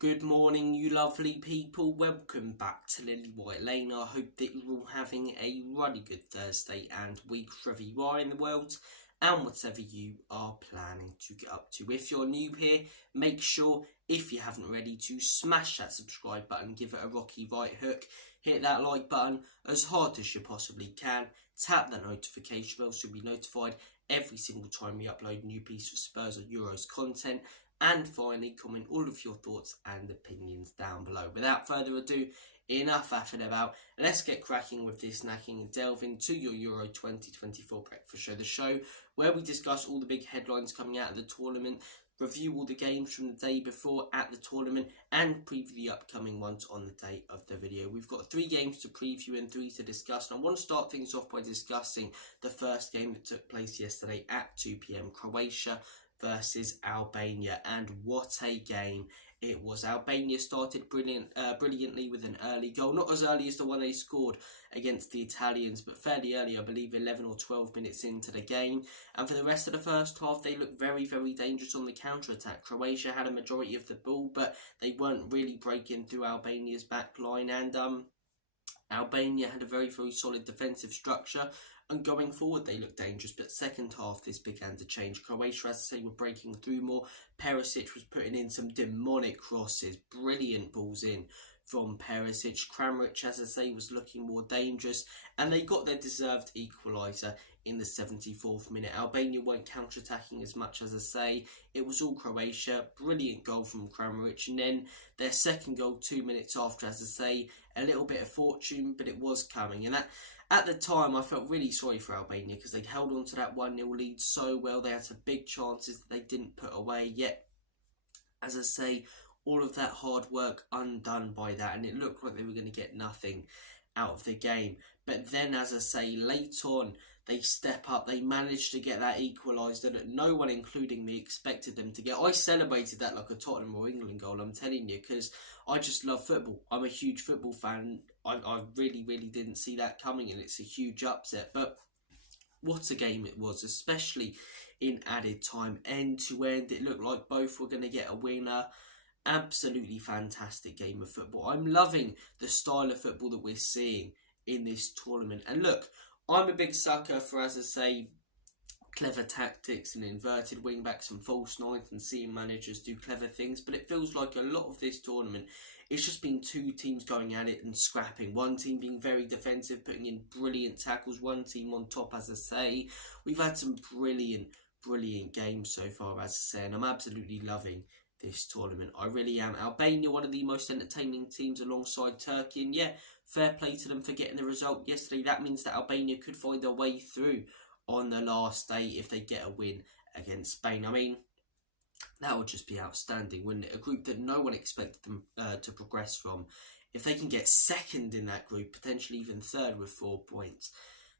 Good morning, you lovely people. Welcome back to Lily White Lane. I hope that you're all having a really good Thursday and week wherever you are in the world and whatever you are planning to get up to. If you're new here, make sure, if you haven't already, to smash that subscribe button, give it a rocky right hook, hit that like button as hard as you possibly can, tap that notification bell so you'll be notified every single time we upload a new piece of Spurs or Euros content. And finally, comment all of your thoughts and opinions down below. Without further ado, enough faffing about. Let's get cracking with this snacking and delve into your Euro 2024 breakfast show. The show where we discuss all the big headlines coming out of the tournament, review all the games from the day before at the tournament, and preview the upcoming ones on the day of the video. We've got 3 games to preview and 3 to discuss. And I want to start things off by discussing the first game that took place yesterday at 2 PM. Croatia versus Albania, and what a game it was. Albania started brilliantly with an early goal, not as early as the one they scored against the Italians, but fairly early, I believe 11 or 12 minutes into the game. And for the rest of the first half, they looked very, very dangerous on the counter-attack. Croatia had a majority of the ball, but they weren't really breaking through Albania's back line, and Albania had a very, very solid defensive structure, and going forward they looked dangerous. But second half this began to change. Croatia, as I say, were breaking through more. Perisic was putting in some demonic crosses, brilliant balls in from Perisic. Kramaric, as I say, was looking more dangerous, and they got their deserved equaliser in the 74th minute. Albania weren't counter-attacking as much, as I say. It was all Croatia. Brilliant goal from Kramaric, and then their second goal 2 minutes after, as I say, a little bit of fortune, but it was coming. And that, at the time, I felt really sorry for Albania because they'd held on to that 1-0 lead so well. They had some big chances that they didn't put away, yet, as I say, all of that hard work undone by that, and it looked like they were going to get nothing out of the game. But then, as I say, late on, they step up. They managed to get that equalised that no one, including me, expected them to get. I celebrated that like a Tottenham or England goal, I'm telling you, because I just love football. I'm a huge football fan. I really, really didn't see that coming, and it's a huge upset. But what a game it was, especially in added time, end to end. It looked like both were going to get a winner. Absolutely fantastic game of football. I'm loving the style of football that we're seeing in this tournament. And look, I'm a big sucker for, as I say, clever tactics and inverted wing backs and false nines and seeing managers do clever things. But it feels like a lot of this tournament, it's just been 2 teams going at it and scrapping. One team being very defensive, putting in brilliant tackles. One team on top, as I say. We've had some brilliant games so far, as I say, and I'm absolutely loving this tournament. I really am. Albania, one of the most entertaining teams alongside Turkey, and yeah, fair play to them for getting the result yesterday. That means that Albania could find their way through on the last day if they get a win against Spain. I mean, that would just be outstanding, wouldn't it? A group that no one expected them to progress from. If they can get second in that group, potentially even third with 4 points,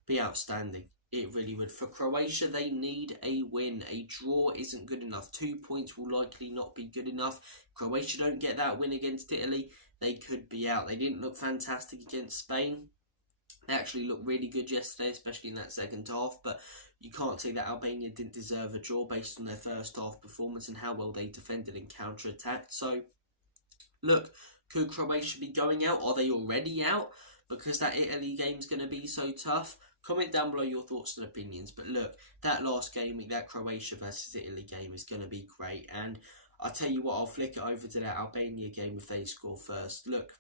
be outstanding. It really would. For Croatia, they need a win. A draw isn't good enough. 2 points will likely not be good enough. Croatia don't get that win against Italy, they could be out. They didn't look fantastic against Spain. They actually looked really good yesterday, especially in that second half. But you can't say that Albania didn't deserve a draw based on their first half performance and how well they defended and counter-attacked. So, look, could Croatia be going out? Are they already out? Because that Italy game's going to be so tough. Comment down below your thoughts and opinions. But look, that last game, that Croatia versus Italy game is going to be great. And I'll tell you what, I'll flick it over to that Albania game if they score first. Look,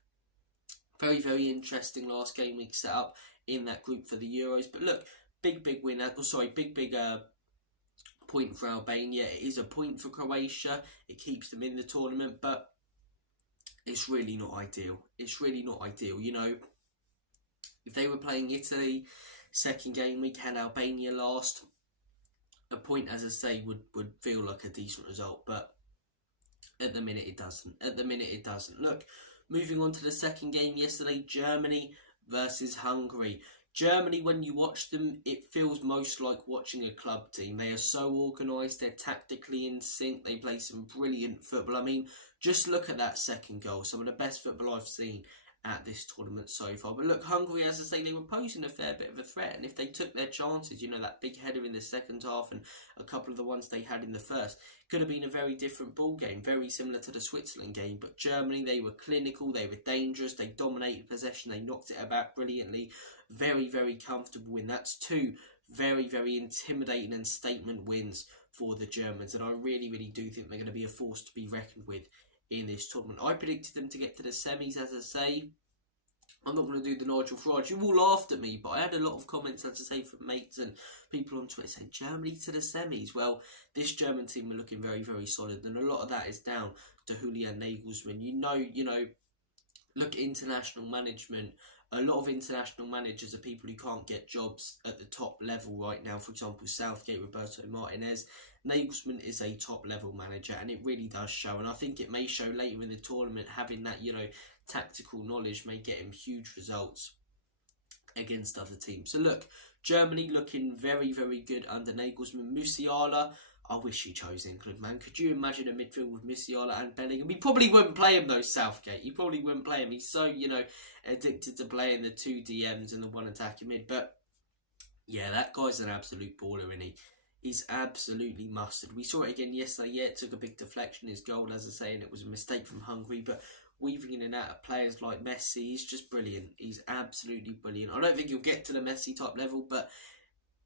very, very interesting last game week set up in that group for the Euros. But look, big winner. Oh, sorry, big point for Albania. It is a point for Croatia. It keeps them in the tournament, but it's really not ideal. It's really not ideal. You know, if they were playing Italy second game week, had Albania last, a point, as I say, would feel like a decent result, but at the minute it doesn't. Look, moving on to the second game yesterday, Germany versus Hungary. Germany, when you watch them, it feels most like watching a club team. They are so organised, they're tactically in sync, they play some brilliant football. I mean, just look at that second goal, some of the best football I've seen at this tournament so far. But look, Hungary, as I say, they were posing a fair bit of a threat, and if they took their chances, you know, that big header in the second half and a couple of the ones they had in the first, could have been a very different ball game, very similar to the Switzerland game. But Germany, they were clinical, they were dangerous, they dominated possession, they knocked it about brilliantly. Very, very comfortable win. That's two very, very intimidating and statement wins for the Germans, and I really, really do think they're going to be a force to be reckoned with in this tournament. I predicted them to get to the semis, as I say. I'm not going to do the Nigel Farage. You all laughed at me, but I had a lot of comments, as I say, from mates and people on Twitter saying Germany to the semis. Well, this German team are looking very, very solid, and a lot of that is down to Julian Nagelsmann. You know, look, international management. A lot of international managers are people who can't get jobs at the top level right now. For example, Southgate, Roberto Martinez. Nagelsmann is a top level manager, and it really does show. And I think it may show later in the tournament. Having that, you know, tactical knowledge may get him huge results against other teams. So look, Germany looking very, very good under Nagelsmann. Musiala, I wish he chose England, man. Could you imagine a midfield with Musiala and Bellingham? He probably wouldn't play him though, Southgate. He probably wouldn't play him. He's so, you know, addicted to playing the two DMs and the one attacking mid. But yeah, that guy's an absolute baller, isn't he? He's absolutely mustard. We saw it again yesterday. Yeah, it took a big deflection, his goal, as I say, and it was a mistake from Hungary. But weaving in and out of players like Messi, he's just brilliant. He's absolutely brilliant. I don't think he'll get to the Messi type level, but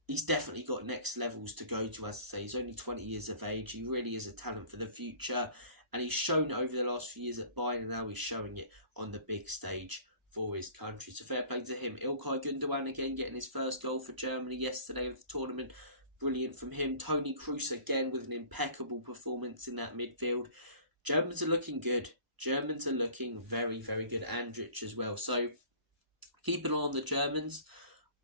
he's definitely got next levels to go to, as I say. He's only 20 years of age. He really is a talent for the future. And he's shown it over the last few years at Bayern, and now he's showing it on the big stage for his country. So fair play to him. İlkay Gündoğan again getting his first goal for Germany yesterday of the tournament. Brilliant from him. Toni Kroos again with an impeccable performance in that midfield. Germans are looking good. Germans are looking very, very good. Andrich as well. So keep an eye on the Germans.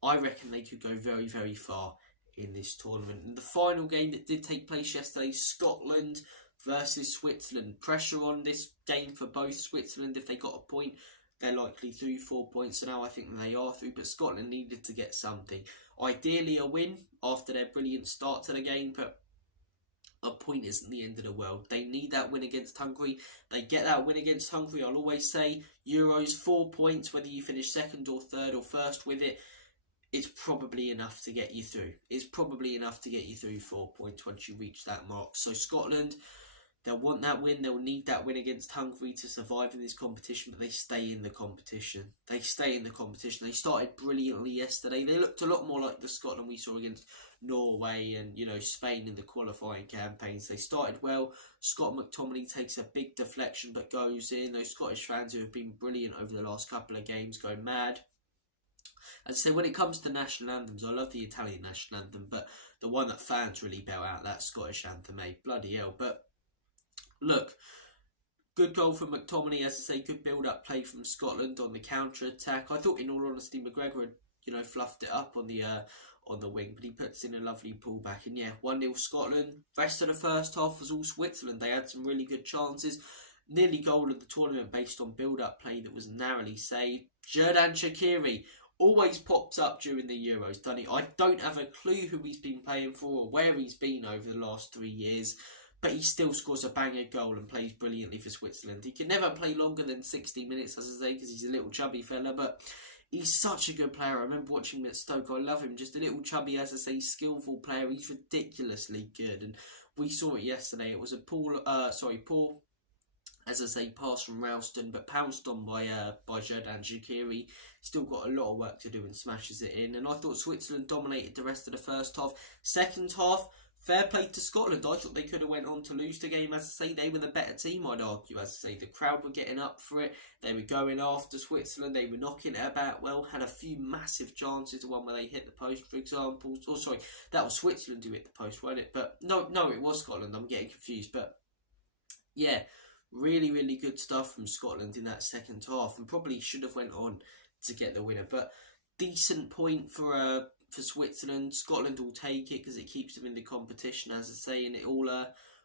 I reckon they could go very, very far in this tournament. And the final game that did take place yesterday, Scotland versus Switzerland. Pressure on this game for both. Switzerland, if they got a point, they're likely through 4 points. So now I think they are through, but Scotland needed to get something. Ideally a win after their brilliant start to the game, but a point isn't the end of the world. They need that win against Hungary. They get that win against Hungary. I'll always say Euros, 4 points, whether you finish second or third or first with it, it's probably enough to get you through. It's probably enough to get you through 4 points once you reach that mark. So Scotland, they'll want that win. They'll need that win against Hungary to survive in this competition, but they stay in the competition. They stay in the competition. They started brilliantly yesterday. They looked a lot more like the Scotland we saw against Norway and, you know, Spain in the qualifying campaigns. They started well. Scott McTominay takes a big deflection but goes in. Those Scottish fans who have been brilliant over the last couple of games go mad. As I say, when it comes to national anthems, I love the Italian national anthem, but the one that fans really belt out, that Scottish anthem, bloody hell. But look, good goal from McTominay, as I say, good build-up play from Scotland on the counter-attack. I thought, in all honesty, McGregor had, you know, fluffed it up on the wing, but he puts in a lovely pullback. And yeah, 1-0 Scotland. Rest of the first half was all Switzerland. They had some really good chances. Nearly goal of the tournament based on build-up play that was narrowly saved. Xherdan Shaqiri always pops up during the Euros, doesn't he? I don't have a clue who he's been playing for or where he's been over the last 3 years, but he still scores a banger goal and plays brilliantly for Switzerland. He can never play longer than 60 minutes, as I say, because he's a little chubby fella, but he's such a good player. I remember watching him at Stoke. I love him. Just a little chubby, as I say, skillful player. He's ridiculously good, and we saw it yesterday. It was a poor, as I say, pass from Ralston, but pounced on by Xherdan Shaqiri. Still got a lot of work to do and smashes it in. And I thought Switzerland dominated the rest of the first half. Second half, fair play to Scotland. I thought they could have went on to lose the game. As I say, they were the better team, I'd argue. As I say, the crowd were getting up for it. They were going after Switzerland. They were knocking it about well. Had a few massive chances. The one where they hit the post, for example. Oh, sorry, that was Switzerland who hit the post, wasn't it? But no, it was Scotland. I'm getting confused. But yeah, really, really good stuff from Scotland in that second half, and probably should have went on to get the winner. But decent point for Switzerland. Scotland will take it because it keeps them in the competition, as I say, and it all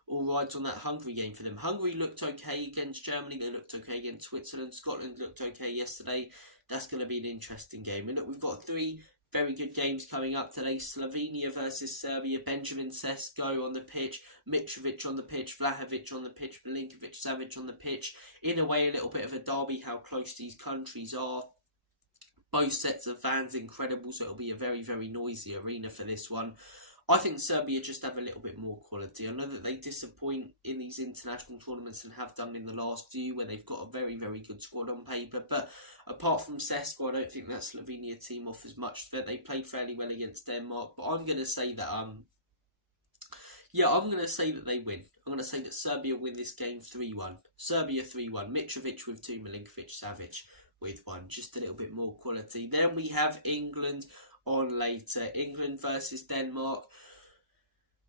rides on that Hungary game for them. Hungary looked okay against Germany. They looked okay against Switzerland. Scotland looked okay yesterday. That's going to be an interesting game. And look, we've got 3 very good games coming up today. Slovenia versus Serbia. Benjamin Sesko on the pitch. Mitrovic on the pitch. Vlahovic on the pitch. Milinkovic Savic on the pitch. In a way, a little bit of a derby how close these countries are. Both sets of fans incredible, so it'll be a very, very noisy arena for this one. I think Serbia just have a little bit more quality. I know that they disappoint in these international tournaments and have done in the last few, where they've got a very, very good squad on paper. But apart from Sesko, I don't think that Slovenia team offers much threat. They played fairly well against Denmark, but I'm going to say that I'm going to say that they win. I'm going to say that Serbia win this game 3-1. Serbia 3-1. Mitrovic with 2, Milinkovic Savic with 1. Just a little bit more quality. Then we have England on later. England versus Denmark.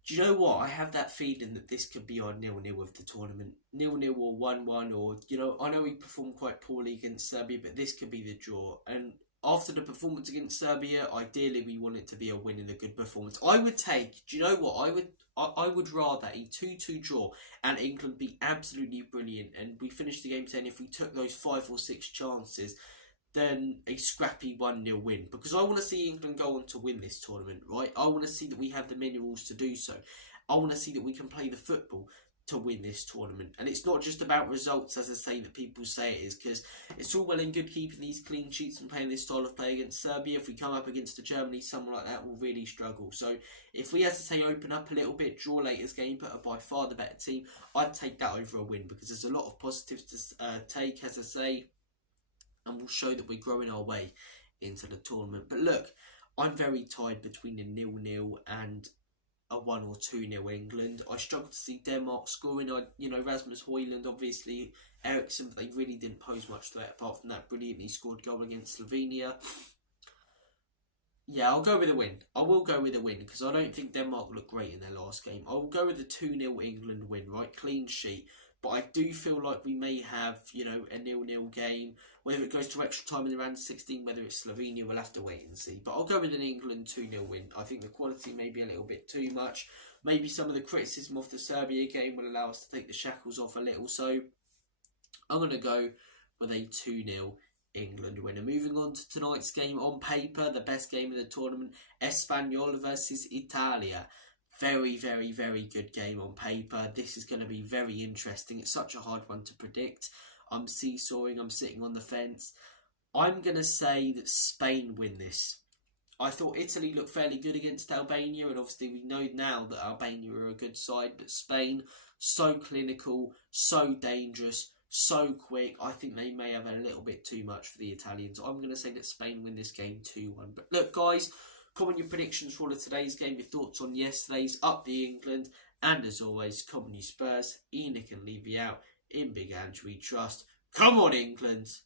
Do you know what? I have that feeling that this could be our 0-0 of the tournament. 0-0 or 1-1, or, I know we performed quite poorly against Serbia, but this could be the draw. And after the performance against Serbia, ideally we want it to be a win and a good performance. I would take, do you know what? I would rather a 2-2 draw and England be absolutely brilliant and we finish the game saying if we took those 5 or 6 chances, then a scrappy 1-0 win. Because I want to see England go on to win this tournament, right? I want to see that we have the minerals to do so. I want to see that we can play the football to win this tournament. And it's not just about results, as I say, that people say it is, because it's all well and good keeping these clean sheets and playing this style of play against Serbia. If we come up against a Germany, someone like that will really struggle. So if we had to say open up a little bit, draw latest game, but are by far the better team, I'd take that over a win, because there's a lot of positives to take, as I say, and we'll show that we're growing our way into the tournament. But look, I'm very tied between a 0-0 and a 1 or 2-0 England. I struggle to see Denmark scoring. Rasmus Højlund, obviously Eriksson, but they really didn't pose much threat apart from that brilliantly scored goal against Slovenia. Yeah, I'll go with a win. I will go with a win, because I don't think Denmark looked great in their last game. I will go with a 2-0 England win, right? Clean sheet. But I do feel like we may have, a 0-0 game. Whether it goes to extra time in the round of 16, whether it's Slovenia, we'll have to wait and see. But I'll go with an England 2-0 win. I think the quality may be a little bit too much. Maybe some of the criticism of the Serbia game will allow us to take the shackles off a little. So I'm going to go with a 2-0 England winner. Moving on to tonight's game, on paper, the best game of the tournament, Espanyol versus Italia. Very, very, very good game on paper. This is going to be very interesting. It's such a hard one to predict. I'm seesawing. I'm sitting on the fence. I'm going to say that Spain win this. I thought Italy looked fairly good against Albania, and obviously we know now that Albania are a good side, but Spain, so clinical, so dangerous, so quick. I think they may have a little bit too much for the Italians. I'm going to say that Spain win this game 2-1. But look, guys, comment your predictions for all of today's game, your thoughts on yesterday's, up the England, and as always, comment your Spurs. Enoch and leave you out. In Big Ange we trust. Come on, England!